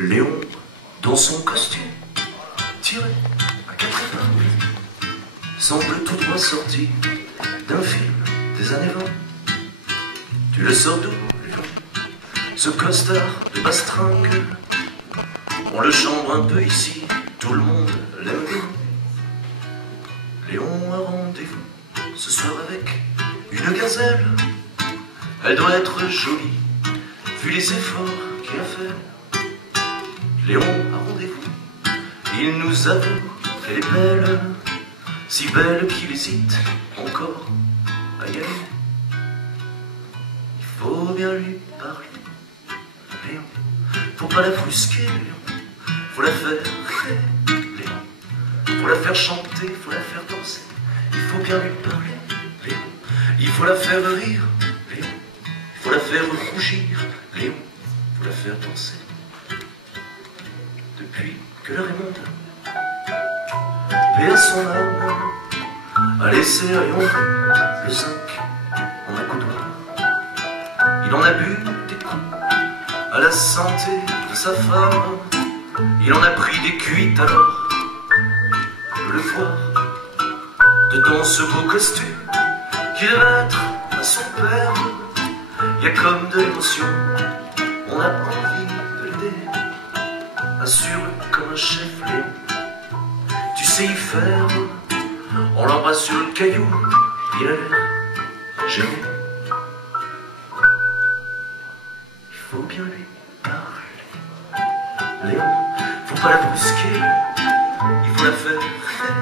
Léon, dans son costume, tiré à quatre épingles, semble tout droit sorti d'un film des années 20. Tu le sors d'où, Léon? Ce costard de bastringue, on le chambre un peu ici, tout le monde l'aime bien. Léon a rendez-vous ce soir avec une gazelle. Elle doit être jolie, vu les efforts qu'il a fait. Léon a rendez-vous, il nous avoue qu'elle est belle, si belle qu'il hésite encore à y aller. Il faut bien lui parler, Léon, faut pas la brusquer, Léon, faut la faire rire, Léon, faut la faire chanter, faut la faire danser. Il faut bien lui parler, Léon, il faut la faire rire, Léon, il faut la faire rougir, Léon, il faut la faire danser. Depuis que le Raymond, paix à son âme, a laissé à Léon le zinc en accoudoir. Il en a bu des coups à la santé de sa femme. Il en a pris des cuites alors de le voir dedans ce beau costume qui devait être à son père. Il y a comme de l'émotion, on a envie de l'aider. Assure comme un chef, Léon, tu sais y faire. On l'embrasse sur le caillou, il a l'air gêné. Il faut bien lui parler, Léon, faut pas la brusquer, il faut la faire rire,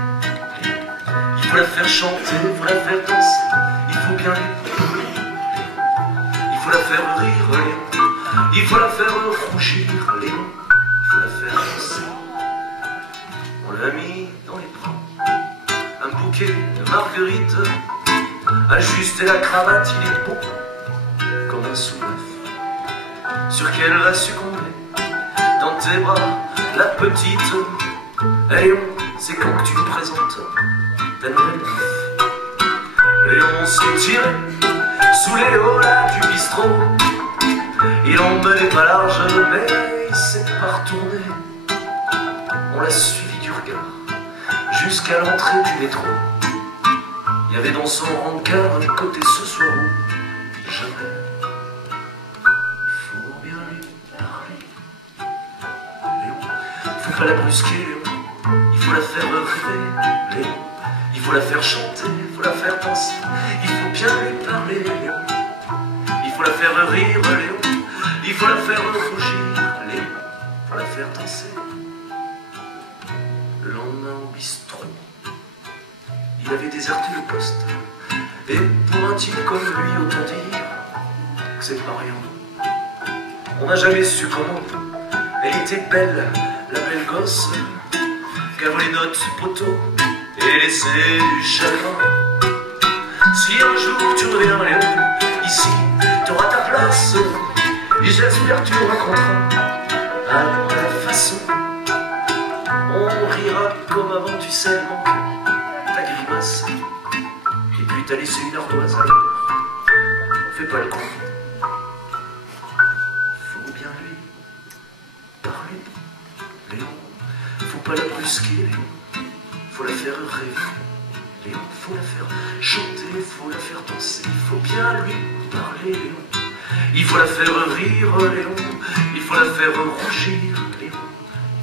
il faut la faire chanter, il faut la faire danser, il faut bien lui parler, Léon, il faut la faire rire, Léon, il faut la faire rougir, Léon, il faut la faire danser. On l'a mis dans les bras, un bouquet de marguerites, ajusté la cravate, il est beau comme un sous-neuf, sur qu'elle va succomber dans tes bras, la petite. Léon, c'est quand que tu me présentes ta nouvelle meuf. Léon s'est tiré sous les hauts là du bistrot. Il en menait pas large, mais il s'est pas retourné. On l'a suivi du regard jusqu'à l'entrée du métro. Il y avait dans son rencard un côté ce soir où jamais. Il faut bien lui parler, Léon, il faut pas la brusquer, Léon, il faut la faire rêver, Léon, il faut la faire chanter, il faut la faire danser, il faut bien lui parler, Léon, il faut la faire rire, Léon, il faut la faire rougir, Léon, il faut la faire danser. Le lendemain au bistrot, il avait déserté le poste. Et pour un type comme lui, autant dire que c'est pas rien. On n'a jamais su comment. Elle était belle, la belle gosse, qui a volé notre poteau et laissé du chagrin. Si un jour tu reviens, Léon, ici, t'auras ta place. Et j'espère que tu me raconteras à ta façon. On rira comme avant, tu sais, manque ta grimace. Et puis t'as laissé une ardoise, alors fais pas le con. Faut bien lui parler, Léon, faut pas la brusquer, Léon, faut la faire rêver, Léon, faut la faire chanter, faut la faire danser, il faut bien lui parler, Léon, il faut la faire rire, Léon, il faut la faire rougir, Léon,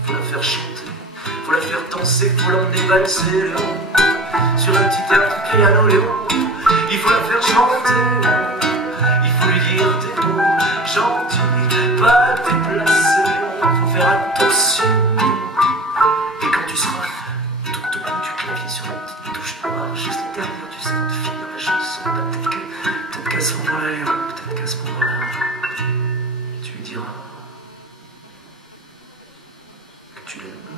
il faut la faire chanter, faut la faire danser, faut l'emmener valser, Léon, sur un petit air de piano, Léon, il faut la faire chanter, Léon, il faut lui dire des mots gentils, pas déplacés, Léon, faut faire attention, et quand tu seras tout au bout du clavier sur la petite touche noire, juste derrière, tu sais, quand tu finiras la chanson, peut-être qu'à ce moment-là, Léon, peut-être qu'à ce moment-là, tu lui diras que tu l'aimes.